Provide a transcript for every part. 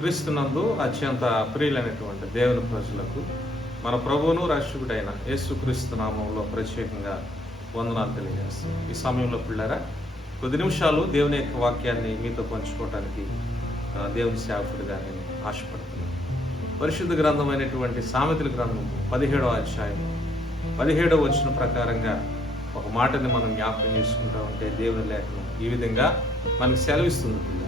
క్రీస్తునందు అత్యంత ప్రియులైనటువంటి దేవుని ప్రజలకు మన ప్రభువును రక్షకుడైన యేసుక్రీస్తు నామంలో ప్రత్యేకంగా వందనాలు తెలియజేస్తాం. ఈ సమయంలో పిల్లరా కొద్ది నిమిషాలు దేవుని యొక్క వాక్యాన్ని మీతో పంచుకోవడానికి దేవుని సేవకుడిగా నేను ఆశపడుతున్నాను. పరిశుద్ధ గ్రంథమైనటువంటి సామెతల గ్రంథం 17వ అధ్యాయం 17వ వచనం ప్రకారంగా ఒక మాటని మనం జ్ఞాపకం చేసుకుంటా ఉంటే దేవుని లేఖనం ఈ విధంగా మనకు సెలవిస్తుంది. పిల్ల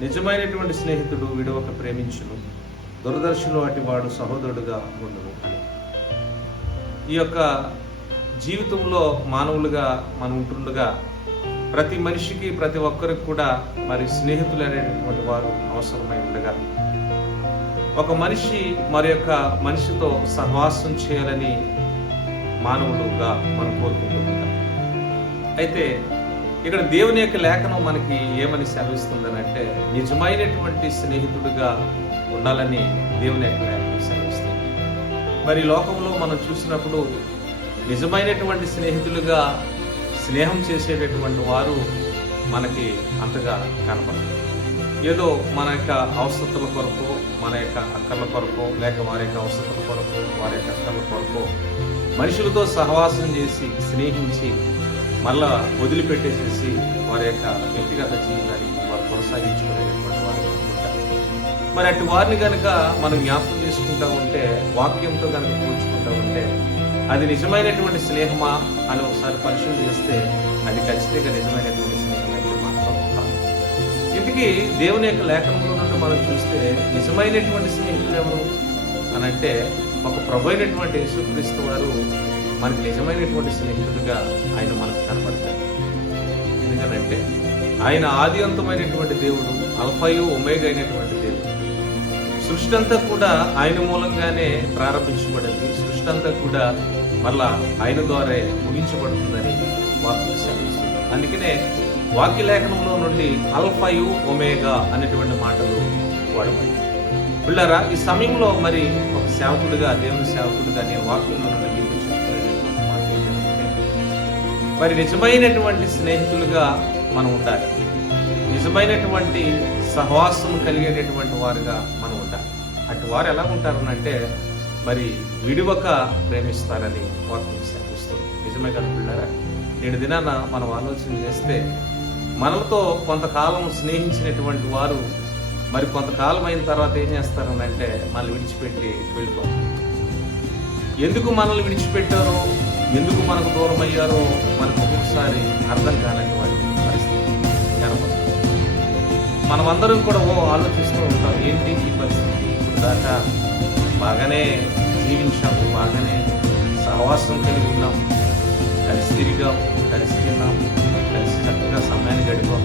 నిజమైనటువంటి స్నేహితుడు విడవక ప్రేమించును, దురదర్శులు అటి వాడు సహోదరుడుగా ఉండును అని. ఈ యొక్క జీవితంలో మానవులుగా మనం ఉంటుండగా ప్రతి మనిషికి ప్రతి ఒక్కరికి కూడా మరి స్నేహితులు అనేటటువంటి వారు అవసరమై ఉండగా ఒక మనిషి మరి యొక్క మనిషితో సహవాసం చేయాలని మానవులుగా మనం కోరుకుంటూ ఉంటాం. అయితే ఇక్కడ దేవుని యొక్క లేఖనం మనకి ఏమని సెలవిస్తుందని అంటే నిజమైనటువంటి స్నేహితుడిగా ఉండాలని దేవుని యొక్క లేఖనం సెలవిస్తుంది. మరి లోకంలో మనం చూసినప్పుడు నిజమైనటువంటి స్నేహితులుగా స్నేహం చేసేటటువంటి వారు మనకి అంతగా కనపడదు. ఏదో మన యొక్క అవసరతల కొరకు, మన యొక్క అక్కర్ల కొరకు, లేక వారి యొక్క అవసరతల కొరకు, వారి యొక్క అక్కర్ల కొరకు మనుషులతో సహవాసం చేసి స్నేహించి మళ్ళా వదిలిపెట్టేసేసి వారి యొక్క వ్యక్తిగత జీవితానికి వారు కొనసాగించుకునేటువంటి వారు ఉంటారు. మరి అటు వారిని కనుక మనం జ్ఞాపకం చేసుకుంటూ ఉంటే, వాక్యంతో కనుక పోల్చుకుంటూ ఉంటే అది నిజమైనటువంటి స్నేహమా అని ఒకసారి పరిశీలన చేస్తే అది ఖచ్చితంగా నిజమైనటువంటి స్నేహం అయితే మాత్రం కాదు. ఇందుకే దేవుని యొక్క లేఖనంలో నుండి మనం చూస్తే నిజమైనటువంటి స్నేహితులు ఎవరు అని అంటే ఒక ప్రభు అయినటువంటి యేసుక్రీస్తు వారు మనకి నిజమైనటువంటి స్నేహితుడిగా ఆయన మనకు కనబడతారు. ఎందుకంటే ఆయన ఆది అంతమైనటువంటి దేవుడు, అల్ఫాయు ఒమేగా అయినటువంటి దేవుడు. సృష్టి అంతా కూడా ఆయన మూలంగానే ప్రారంభించబడింది. సృష్టి అంతా కూడా మళ్ళా ఆయన ద్వారా ముగించబడుతుందని వాక్యం సెలవిస్తుంది. అందుకనే వాక్య లేఖనంలో నుండి అల్ఫాయు ఒమేగా అనేటువంటి మాటలు వాడబడి పిల్లరా ఈ సమయంలో మరి ఒక సేవకుడిగా, దేవుని సేవకుడిగా నేను వాక్యంలో నుండి మీకు చెప్తున్నటువంటి మాట ఏంటంటే మరి నిజమైనటువంటి స్నేహితులుగా మనం ఉండాలి. నిజమైనటువంటి సహవాసం కలిగేటటువంటి వారుగా మనం ఉండాలి. అటు వారు ఎలా ఉంటారనంటే మరి విడివక ప్రేమిస్తారని వాక్యం సెలవిస్తుంది. నిజమే కదా పిల్లరా? నేడు దినాన మనం ఆలోచన చేస్తే మనలతో కొంతకాలం స్నేహించినటువంటి వారు మరి కొంతకాలం అయిన తర్వాత ఏం చేస్తారని అంటే మనల్ని విడిచిపెట్టి వెళ్ళిపోతారు. ఎందుకు మనల్ని విడిచిపెట్టారో, ఎందుకు మనకు దూరం అయ్యారో మనకు ఒక్కొక్కసారి అర్థం కానటువంటి పరిస్థితి కనపడుతుంది. మనమందరం కూడా ఆలోచిస్తూ ఉంటాం, ఏంటి ఈ పరిస్థితి, ఇప్పుడు దాకా బాగానే జీవించాము, బాగానే సహవాసం కలిగి ఉన్నాం, కలిసి తిరిగాం, కలిసి తిన్నాం, కలిసి చక్కగా సమయాన్ని గడిపాం.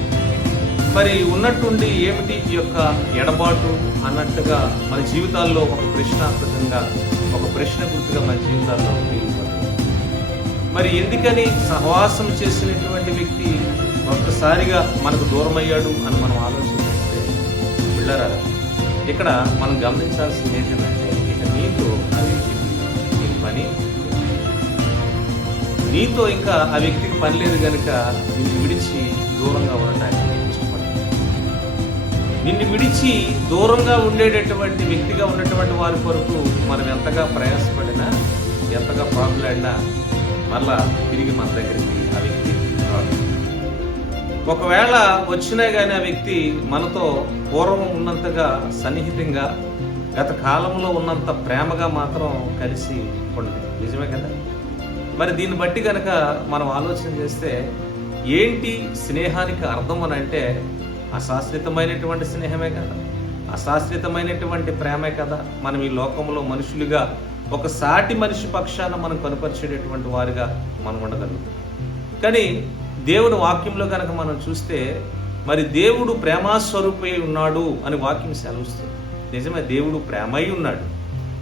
మరి ఉన్నట్టుండి ఏమిటి ఈ యొక్క ఎడబాటు అన్నట్టుగా మన జీవితాల్లో ఒక ప్రశ్నార్థకంగా, ఒక ప్రశ్న గుర్తుగా మన జీవితాల్లో మిగిలిపోతుంది. మరి ఎందుకని సహవాసం చేసినటువంటి వ్యక్తి ఒక్కసారిగా మనకు దూరం అయ్యాడు అని మనం ఆలోచిస్తే పిల్లరా ఇక్కడ మనం గమనించాల్సింది ఏంటంటే ఇక నీతో ఆ వ్యక్తికి పని, నీతో ఇంకా ఆ వ్యక్తికి పని లేదు కనుక నిన్ను విడిచి దూరంగా ఉండటానికి నిన్ను విడిచి దూరంగా ఉండేటటువంటి వ్యక్తిగా ఉన్నటువంటి వారి కొరకు మనం ఎంతగా ప్రయాసపడినా, ఎంతగా ప్రాబ్లమైనా మళ్ళా తిరిగి మన దగ్గరికి ఆ వ్యక్తి రాదు. ఒకవేళ వచ్చినా కానీ ఆ వ్యక్తి మనతో పూర్వం ఉన్నంతగా సన్నిహితంగా, గత కాలంలో ఉన్నంత ప్రేమగా మాత్రం కలిసి ఉండదు. నిజమే కదా? మరి దీన్ని బట్టి కనుక మనం ఆలోచన చేస్తే ఏంటి స్నేహానికి అర్థం అని అంటే అశాశ్వతమైనటువంటి స్నేహమే కదా, అశాశ్వతమైనటువంటి ప్రేమే కదా. మనం ఈ లోకంలో మనుషులుగా ఒక సాటి మనిషి పక్షాన మనం కనపరిచేటటువంటి వారిగా మనం ఉండగలుగుతాం. కానీ దేవుని వాక్యంలో కనుక మనం చూస్తే మరి దేవుడు ప్రేమాస్వరూపై ఉన్నాడు అని వాక్యం సెలవుస్తుంది. నిజమే, దేవుడు ప్రేమై ఉన్నాడు.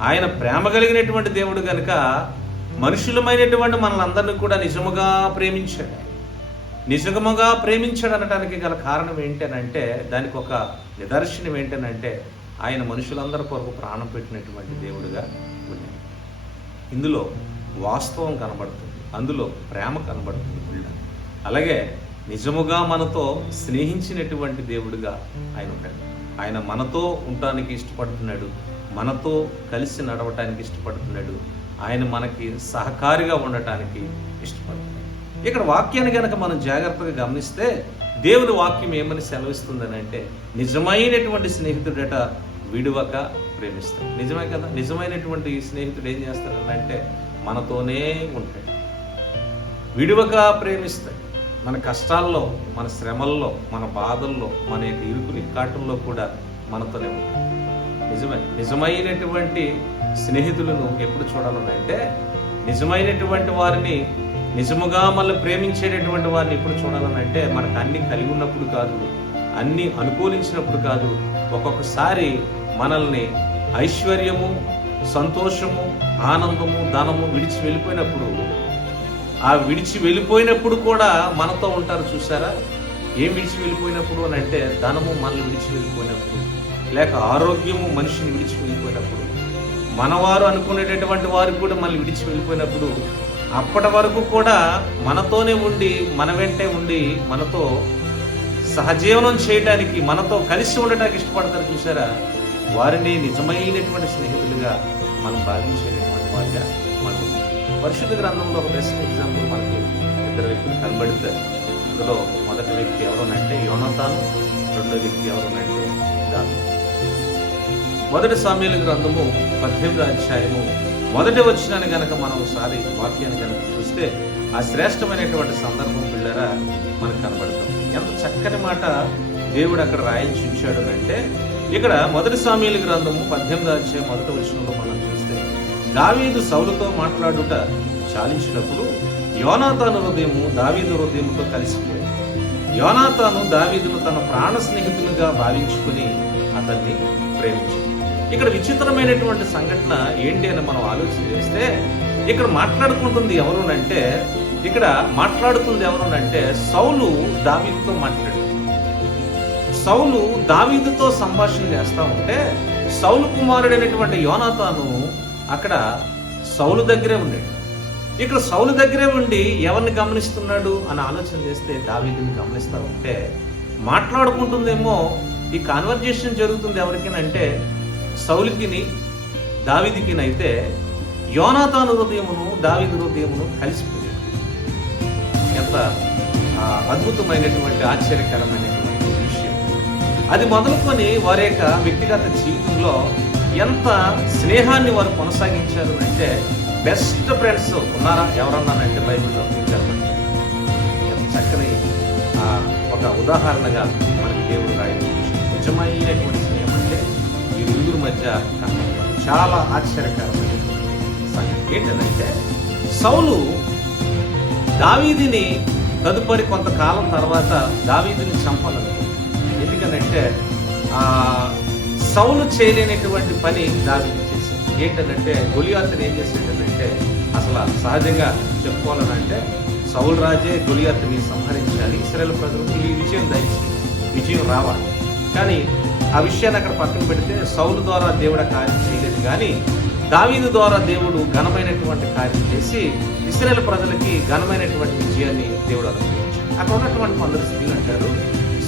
ఆయన ప్రేమ కలిగినటువంటి దేవుడు కనుక మనుషులమైనటువంటి మనలందరినీ కూడా నిజముగా ప్రేమించాడు. నిజముగా ప్రేమించాడు అనడానికి గల కారణం ఏంటనంటే, దానికి ఒక నిదర్శనం ఏంటనంటే ఆయన మనుషులందరి కొరకు ప్రాణం పెట్టినటువంటి దేవుడుగా ఉన్నాడు. ఇందులో వాస్తవం కనబడుతుంది, అందులో ప్రేమ కనబడుతుంది. అలాగే నిజముగా మనతో స్నేహించినటువంటి దేవుడుగా ఆయన ఉంటాడు. ఆయన మనతో ఉండటానికి ఇష్టపడుతున్నాడు, మనతో కలిసి నడవటానికి ఇష్టపడుతున్నాడు, ఆయన మనకి సహకారిగా ఉండటానికి ఇష్టపడుతున్నాడు. ఇక్కడ వాక్యాన్ని కనుక మనం జాగ్రత్తగా గమనిస్తే దేవుని వాక్యం ఏమని సెలవిస్తుందని అంటే, నిజమైనటువంటి స్నేహితుడట విడువక ప్రేమిస్తాడు. నిజమే కదా? నిజమైనటువంటి స్నేహితుడు ఏం చేస్తాడంటే మనతోనే ఉంటాడు, విడువక ప్రేమిస్తాడు. మన కష్టాల్లో, మన శ్రమల్లో, మన బాధల్లో, మన యొక్క ఇరుకు ఇక్కాటంలో కూడా మనతోనే ఉంటాడు. నిజమైనటువంటి స్నేహితులను ఎప్పుడు చూడాలంటే, నిజమైనటువంటి వారిని, నిజముగా మళ్ళీ ప్రేమించేటటువంటి వారిని ఎప్పుడు చూడాలనంటే, మనకు అన్ని కలిగి ఉన్నప్పుడు కాదు, అన్ని అనుకూలించినప్పుడు కాదు, ఒక్కొక్కసారి మనల్ని ఐశ్వర్యము, సంతోషము, ఆనందము, ధనము విడిచి వెళ్ళిపోయినప్పుడు, ఆ విడిచి వెళ్ళిపోయినప్పుడు కూడా మనతో ఉంటారు. చూసారా? ఏం విడిచి వెళ్ళిపోయినప్పుడు అని అంటే, ధనము మనల్ని విడిచి వెళ్ళిపోయినప్పుడు, లేక ఆరోగ్యము మనిషిని విడిచి వెళ్ళిపోయినప్పుడు, మనవారు అనుకునేటటువంటి వారు కూడా మళ్ళీ విడిచి వెళ్ళిపోయినప్పుడు, అప్పటి వరకు కూడా మనతోనే ఉండి, మన వెంటే ఉండి, మనతో సహజీవనం చేయడానికి, మనతో కలిసి ఉండటానికి ఇష్టపడతారు. చూసారా? వారిని నిజమైనటువంటి స్నేహితులుగా మనం భావించేటటువంటి వారిగా మనం. పరిశుద్ధ గ్రంథంలో ఒక బెస్ట్ ఎగ్జాంపుల్ మనకి ఇద్దరు వ్యక్తులు కనబడతారు. అందులో మొదటి వ్యక్తి ఎవరునంటే యోనాతాను, రెండో వ్యక్తి ఎవరునంటే దావీదు. మొదటి సామ్యూయేలు గ్రంథము 18వ అధ్యాయము మొదటి వచనాన్ని గనక మనం ఒకసారి వాక్యాన్ని కనుక చూస్తే, ఆ శ్రేష్టమైనటువంటి సందర్భం పిల్లరా మనకు కనబడతాం. ఎంత చక్కని మాట దేవుడు అక్కడ రాయించి ఉంచాడు అంటే, ఇక్కడ మొదటి సామ్యూయేలు గ్రంథము 18వ అధ్యాయం మొదటి వచనంలో మనం చూస్తే, దావీదు సౌలుతో మాట్లాడుట చాలించినప్పుడు యోనాతాను హృదయము దావీదు హృదయముతో కలిసిపోయింది. యోనాతాను దావీదును తన ప్రాణ స్నేహితులుగా భావించుకుని అతన్ని ప్రేమించింది. ఇక్కడ విచిత్రమైనటువంటి సంఘటన ఏంటి అని మనం ఆలోచన చేస్తే, ఇక్కడ మాట్లాడుకుంటుంది ఎవరునంటే, సౌలు దావీదుతో మాట్లాడు. సౌలు దావీదుతో సంభాషణ చేస్తా ఉంటే, సౌలు కుమారుడైనటువంటి యోనాతాను అక్కడ సౌలు దగ్గరే ఉండాడు. ఇక్కడ సౌలు దగ్గరే ఉండి ఎవరిని గమనిస్తున్నాడు అని ఆలోచన చేస్తే, దావీదుని గమనిస్తా ఉంటే, మాట్లాడుకుంటుందేమో, ఈ కాన్వర్జేషన్ జరుగుతుంది ఎవరికినంటే సౌలుకిని దావీదుకినైతే, యోనాతాను హృదయమును దావీదు హృదయమును కలిసిపోయాడు. ఎంత అద్భుతమైనటువంటి ఆశ్చర్యకరమైనటువంటి విషయం. అది మొదలుకొని వారి యొక్క వ్యక్తిగత జీవితంలో ఎంత స్నేహాన్ని వారు కొనసాగించారు అంటే, బెస్ట్ ఫ్రెండ్స్ ఉన్నారా ఎవరన్నానంటే బైబిల్లో ఎంత చక్కని ఒక ఉదాహరణగా మనకి దేవుడు రాయించిన విషయం. నిజమైనటువంటి స్నేహం అంటే ఈ ఇరువురి మధ్య చాలా ఆశ్చర్యకరమైన సంగతి ఏంటంటే, సౌలు దావీదుని తదుపరి కొంతకాలం తర్వాత దావీదుని చంపాలనుకుంది. ఎందుకనంటే సౌలు చేయలేనటువంటి పని దావీదు చేశాడు. ఏంటంటే గొలియాతుని ఏం చేసేటంటే, అసలు సహజంగా చెప్పుకోవాలనంటే సౌలు రాజే గొలియాతుని సంహరించాలి, ఇశ్రాయేలు ప్రజలకు ఈ విజయం రావాలి. కానీ ఆ విషయాన్ని అక్కడ పక్కన పెడితే, సౌలు ద్వారా దేవుడు కార్యం చేయలేదు, కానీ దావీదు ద్వారా దేవుడు ఘనమైనటువంటి కార్యం చేసి ఇశ్రాయేలు ప్రజలకి ఘనమైనటువంటి విజయాన్ని దేవుడు అనుగ్రహించాడు. అక్కడ ఉన్నటువంటి కొందరు స్త్రీలు అంటారు,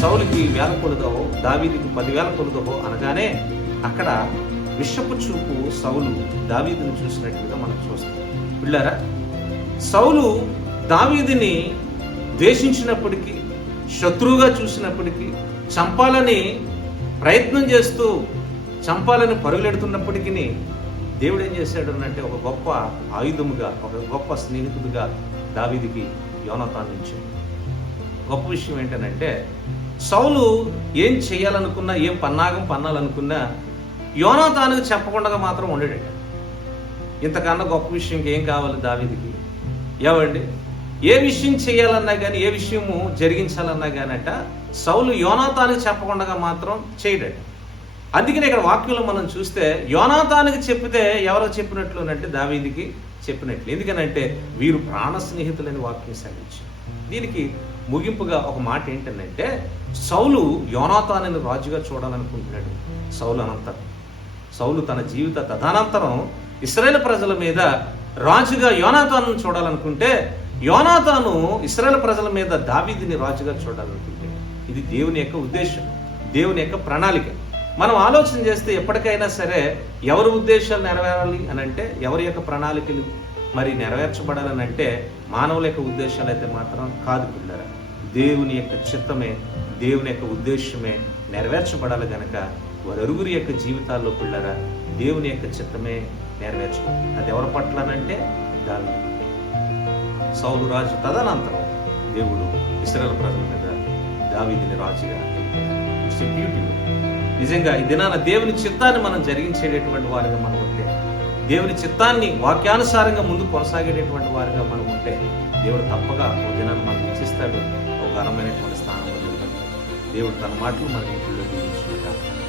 సౌలుకి 1000 కొలుదవో దావీదుకి 10,000 కొలుదవో అనగానే అక్కడ విషపు చూపు సౌలు దావీదుని చూసినట్లుగా మనం చూస్తాం. పిల్లారా, సౌలు దావీదుని ద్వేషించినప్పటికీ, శత్రువుగా చూసినప్పటికీ, చంపాలని ప్రయత్నం చేస్తూ చంపాలని పరుగులెడుతున్నప్పటికీ దేవుడు ఏం చేశాడు అంటే, ఒక గొప్ప ఆయుధముగా, ఒక గొప్ప స్నేహితుడిగా దావీదుకి యోనాతాను ఇచ్చాడు. గొప్ప విషయం ఏంటంటే, సౌలు ఏం చేయాలనుకున్నా, ఏం పన్నాలనుకున్నా యోనాతానుకు చెప్పకుండా మాత్రం ఉండేట. ఇంతకన్నా గొప్ప విషయం ఇంకేం కావాలి దావీదుకి? ఏమండి, ఏ విషయం చేయాలన్నా కానీ, ఏ విషయము జరిగించాలన్నా కానట సౌలు యోనాతానుకు చెప్పకుండా మాత్రం చేయడట. అందుకనే ఇక్కడ వాక్యంలో మనం చూస్తే, యోనాతానుకి చెప్పితే ఎవరికి చెప్పినట్లు అంటే దావీదుకి చెప్పినట్లు. ఎందుకనంటే వీరు ప్రాణ స్నేహితులని వాక్యం సాగించారు. దీనికి ముగింపుగా ఒక మాట ఏంటంటే, సౌలు యోనాతానుని రాజుగా చూడాలనుకుంటున్నాడు. సౌలు తన జీవిత తదనంతరం ఇశ్రాయేలు ప్రజల మీద రాజుగా యోనాతానుని చూడాలనుకుంటే, యోనాతాను ఇశ్రాయేలు ప్రజల మీద దావీదుని రాజుగా చూడాలనుకుంటే, ఇది దేవుని యొక్క ఉద్దేశం, దేవుని యొక్క ప్రణాళిక. మనం ఆలోచన చేస్తే ఎప్పటికైనా సరే ఎవరి ఉద్దేశాలు నెరవేరాలి అని అంటే, ఎవరి యొక్క ప్రణాళికలు మరి నెరవేర్చబడాలని అంటే మానవుల యొక్క ఉద్దేశాలు అయితే మాత్రం కాదు పిల్లరా. దేవుని యొక్క చిత్తమే, దేవుని యొక్క ఉద్దేశమే నెరవేర్చబడాలి గనక వారరుగురి యొక్క జీవితాల్లో పిల్లరా దేవుని యొక్క చిత్తమే నెరవేర్చబడాలి. అది ఎవరి పట్లనంటే దావీదు. సౌలు రాజు తదనంతరం దేవుడు ఇశ్రాయేలు ప్రజల మీద దావీదుని రాజుగా. It's beautiful. నిజంగా ఈ దినాన దేవుని చిత్తాన్ని మనం జరిగించేటటువంటి వారిగా మనం ఉంటే, దేవుని చిత్తాన్ని వాక్యానుసారంగా ముందు కొనసాగేటటువంటి వారిగా మనం ఉంటే, దేవుడు తప్పగా ఒక దినాన్ని మనకు ఇచ్చిస్తాడు, ఒక ఘనమైనటువంటి స్థానం. దేవుడు తన మాటలు మనకి ఇంట్లో దీవించుకుంటాడు.